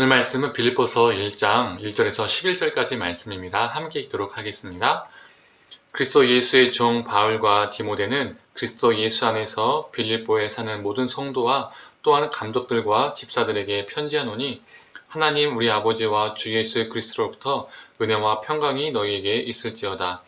오늘 말씀은 빌립보서 1장 1절에서 11절까지 말씀입니다. 함께 읽도록 하겠습니다. 그리스도 예수의 종 바울과 디모데는 그리스도 예수 안에서 빌립보에 사는 모든 성도와 또한 감독들과 집사들에게 편지하노니 하나님 우리 아버지와 주 예수 그리스도로부터 은혜와 평강이 너희에게 있을지어다.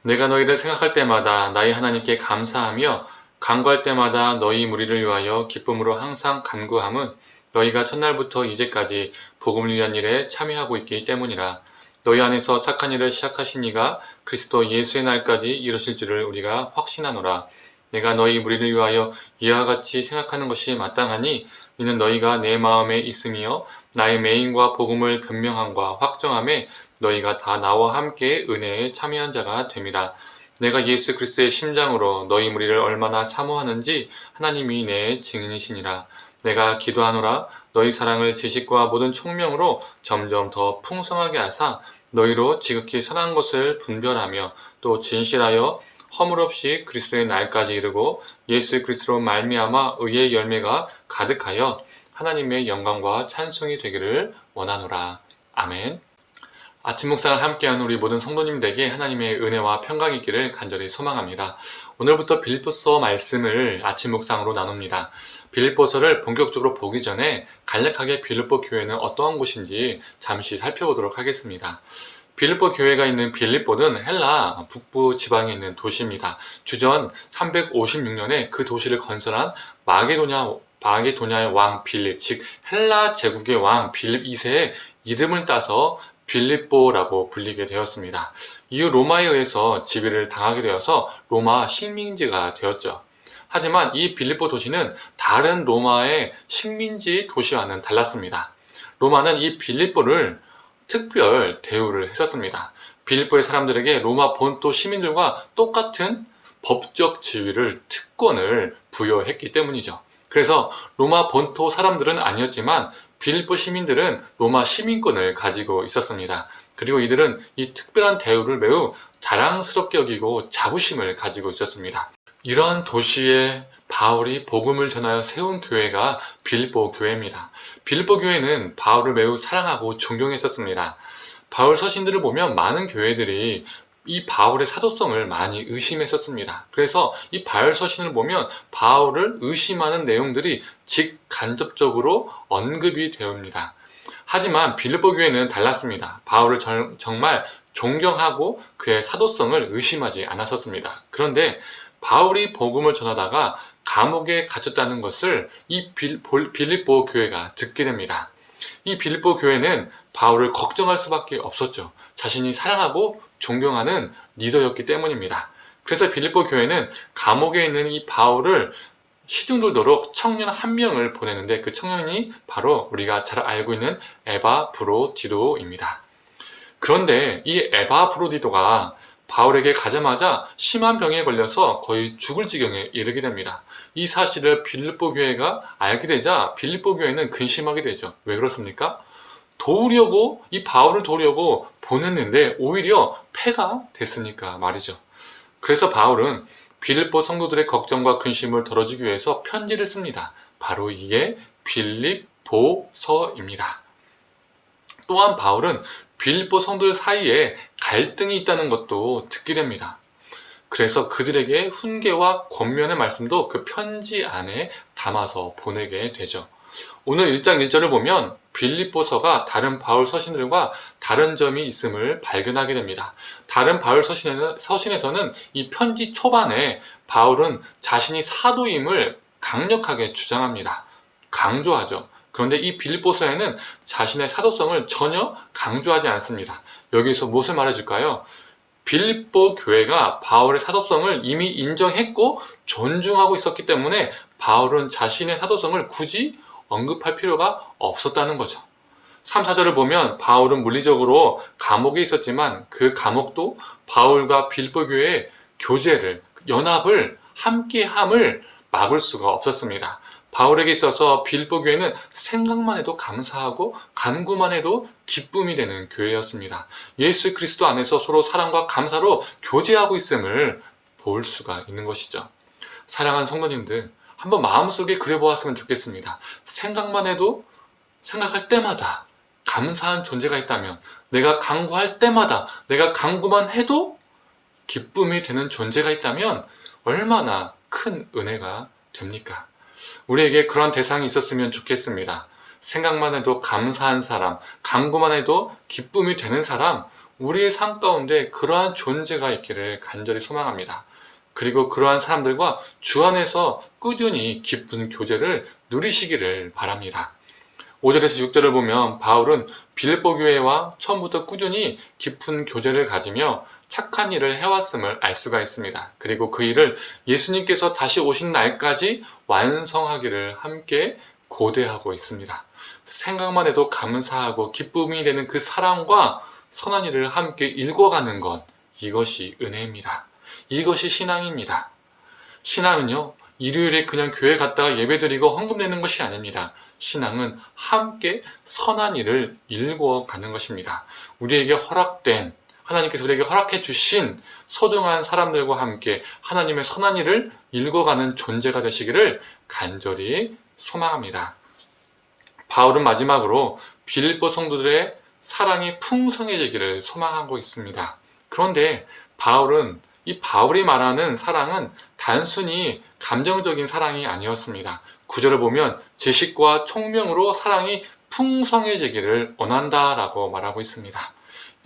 내가 너희를 생각할 때마다 나의 하나님께 감사하며 간구할 때마다 너희 무리를 위하여 기쁨으로 항상 간구함은 너희가 첫날부터 이제까지 복음을 위한 일에 참여하고 있기 때문이라. 너희 안에서 착한 일을 시작하신 이가 그리스도 예수의 날까지 이루실 줄을 우리가 확신하노라. 내가 너희 무리를 위하여 이와 같이 생각하는 것이 마땅하니 이는 너희가 내 마음에 있으며 나의 맹인과 복음을 변명함과 확정함에 너희가 다 나와 함께 은혜에 참여한 자가 됨이라. 내가 예수 그리스도의 심장으로 너희 무리를 얼마나 사모하는지 하나님이 내 증인이시니라. 내가 기도하노라. 너희 사랑을 지식과 모든 총명으로 점점 더 풍성하게 하사 너희로 지극히 선한 것을 분별하며 또 진실하여 허물 없이 그리스도의 날까지 이르고 예수 그리스도로 말미암아 의의 열매가 가득하여 하나님의 영광과 찬송이 되기를 원하노라. 아멘. 아침 묵상을 함께하는 우리 모든 성도님들에게 하나님의 은혜와 평강이 있기를 간절히 소망합니다. 오늘부터 빌립보서 말씀을 아침 묵상으로 나눕니다. 빌립보서를 본격적으로 보기 전에 간략하게 빌립보 교회는 어떠한 곳인지 잠시 살펴보도록 하겠습니다. 빌립보 교회가 있는 빌립보는 헬라 북부 지방에 있는 도시입니다. 주전 356년에 그 도시를 건설한 마게도냐의 왕 빌립, 즉 헬라 제국의 왕 빌립 2세의 이름을 따서 빌립보라고 불리게 되었습니다. 이후 로마에 의해서 지배를 당하게 되어서 로마 식민지가 되었죠. 하지만 이 빌립보 도시는 다른 로마의 식민지 도시와는 달랐습니다. 로마는 이 빌립보를 특별 대우를 했었습니다. 빌립보의 사람들에게 로마 본토 시민들과 똑같은 법적 지위를, 특권을 부여했기 때문이죠. 그래서 로마 본토 사람들은 아니었지만 빌립보 시민들은 로마 시민권을 가지고 있었습니다. 그리고 이들은 이 특별한 대우를 매우 자랑스럽게 여기고 자부심을 가지고 있었습니다. 이러한 도시에 바울이 복음을 전하여 세운 교회가 빌립보 교회입니다. 빌립보 교회는 바울을 매우 사랑하고 존경했었습니다. 바울 서신들을 보면 많은 교회들이 이 바울의 사도성을 많이 의심했었습니다. 그래서 이 바울 서신을 보면 바울을 의심하는 내용들이 직간접적으로 언급이 되옵니다. 하지만 빌립보 교회는 달랐습니다. 바울을 정말 존경하고 그의 사도성을 의심하지 않았었습니다. 그런데 바울이 복음을 전하다가 감옥에 갇혔다는 것을 이 빌립보 교회가 듣게 됩니다. 이 빌립보 교회는 바울을 걱정할 수밖에 없었죠. 자신이 사랑하고 존경하는 리더였기 때문입니다. 그래서 빌립보 교회는 감옥에 있는 이 바울을 시중돌도록 청년 한 명을 보내는데 그 청년이 바로 우리가 잘 알고 있는 에바브로디도입니다. 그런데 이 에바브로디도가 바울에게 가자마자 심한 병에 걸려서 거의 죽을 지경에 이르게 됩니다. 이 사실을 빌립보 교회가 알게 되자 빌립보 교회는 근심하게 되죠. 왜 그렇습니까? 이 바울을 도우려고 보냈는데 오히려 폐가 됐으니까 말이죠. 그래서 바울은 빌립보 성도들의 걱정과 근심을 덜어주기 위해서 편지를 씁니다. 바로 이게 빌립보서입니다. 또한 바울은 빌립보 성도들 사이에 갈등이 있다는 것도 듣게 됩니다. 그래서 그들에게 훈계와 권면의 말씀도 그 편지 안에 담아서 보내게 되죠. 오늘 1장 1절을 보면 빌립보서가 다른 바울 서신들과 다른 점이 있음을 발견하게 됩니다. 다른 바울 서신에서는 이 편지 초반에 바울은 자신이 사도임을 강력하게 주장합니다. 강조하죠. 그런데 이 빌립보서에는 자신의 사도성을 전혀 강조하지 않습니다. 여기서 무엇을 말해줄까요? 빌립보 교회가 바울의 사도성을 이미 인정했고 존중하고 있었기 때문에 바울은 자신의 사도성을 굳이 언급할 필요가 없었다는 거죠. 3, 4절을 보면 바울은 물리적으로 감옥에 있었지만 그 감옥도 바울과 빌립보 교회의 교제를, 연합을, 함께함을 막을 수가 없었습니다. 바울에게 있어서 빌립보 교회는 생각만 해도 감사하고 간구만 해도 기쁨이 되는 교회였습니다. 예수 그리스도 안에서 서로 사랑과 감사로 교제하고 있음을 볼 수가 있는 것이죠. 사랑하는 성도님들, 한번 마음속에 그려보았으면 좋겠습니다. 생각만 해도, 생각할 때마다 감사한 존재가 있다면, 내가 간구할 때마다, 내가 간구만 해도 기쁨이 되는 존재가 있다면 얼마나 큰 은혜가 됩니까? 우리에게 그런 대상이 있었으면 좋겠습니다. 생각만 해도 감사한 사람, 간구만 해도 기쁨이 되는 사람, 우리의 삶 가운데 그러한 존재가 있기를 간절히 소망합니다. 그리고 그러한 사람들과 주 안에서 꾸준히 깊은 교제를 누리시기를 바랍니다. 5절에서 6절을 보면 바울은 빌립보 교회와 처음부터 꾸준히 깊은 교제를 가지며 착한 일을 해왔음을 알 수가 있습니다. 그리고 그 일을 예수님께서 다시 오신 날까지 완성하기를 함께 고대하고 있습니다. 생각만 해도 감사하고 기쁨이 되는 그 사랑과 선한 일을 함께 읽어가는 것, 이것이 은혜입니다. 이것이 신앙입니다. 신앙은요, 일요일에 그냥 교회 갔다가 예배드리고 헌금 내는 것이 아닙니다. 신앙은 함께 선한 일을 일궈가는 것입니다. 우리에게 허락된, 하나님께서 우리에게 허락해 주신 소중한 사람들과 함께 하나님의 선한 일을 일궈가는 존재가 되시기를 간절히 소망합니다. 바울은 마지막으로 빌립보 성도들의 사랑이 풍성해지기를 소망하고 있습니다. 그런데 바울은 이 바울이 말하는 사랑은 단순히 감정적인 사랑이 아니었습니다. 9절을 보면 지식과 총명으로 사랑이 풍성해지기를 원한다라고 말하고 있습니다.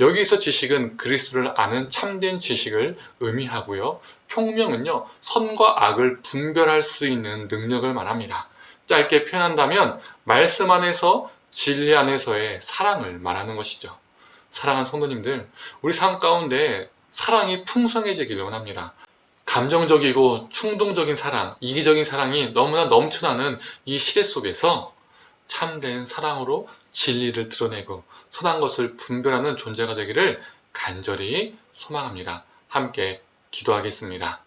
여기서 지식은 그리스도를 아는 참된 지식을 의미하고요. 총명은요, 선과 악을 분별할 수 있는 능력을 말합니다. 짧게 표현한다면 말씀 안에서 진리 안에서의 사랑을 말하는 것이죠. 사랑하는 성도님들, 우리 삶 가운데 사랑이 풍성해지기를 원합니다. 감정적이고 충동적인 사랑, 이기적인 사랑이 너무나 넘쳐나는 이 시대 속에서 참된 사랑으로 진리를 드러내고 선한 것을 분별하는 존재가 되기를 간절히 소망합니다. 함께 기도하겠습니다.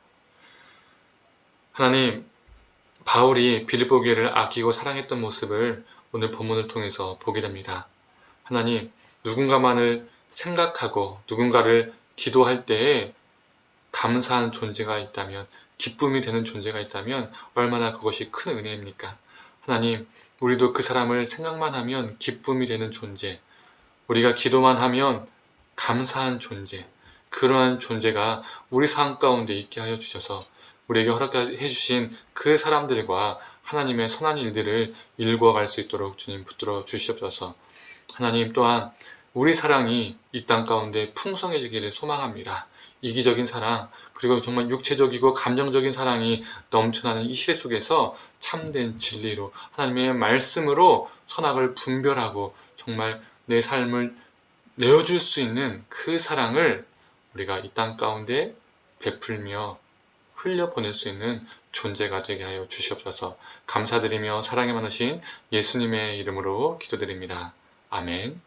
하나님, 바울이 빌립보 교회를 아끼고 사랑했던 모습을 오늘 본문을 통해서 보게 됩니다. 하나님, 누군가만을 생각하고 누군가를 기도할 때에 감사한 존재가 있다면, 기쁨이 되는 존재가 있다면 얼마나 그것이 큰 은혜입니까? 하나님, 우리도 그 사람을 생각만 하면 기쁨이 되는 존재, 우리가 기도만 하면 감사한 존재, 그러한 존재가 우리 삶 가운데 있게 하여 주셔서 우리에게 허락해 주신 그 사람들과 하나님의 선한 일들을 일궈갈 수 있도록 주님 붙들어 주시옵소서. 하나님, 또한 우리 사랑이 이 땅 가운데 풍성해지기를 소망합니다. 이기적인 사랑, 그리고 정말 육체적이고 감정적인 사랑이 넘쳐나는 이 시대 속에서 참된 진리로 하나님의 말씀으로 선악을 분별하고 정말 내 삶을 내어줄 수 있는 그 사랑을 우리가 이 땅 가운데 베풀며 흘려보낼 수 있는 존재가 되게 하여 주시옵소서. 감사드리며 사랑이 많으신 예수님의 이름으로 기도드립니다. 아멘.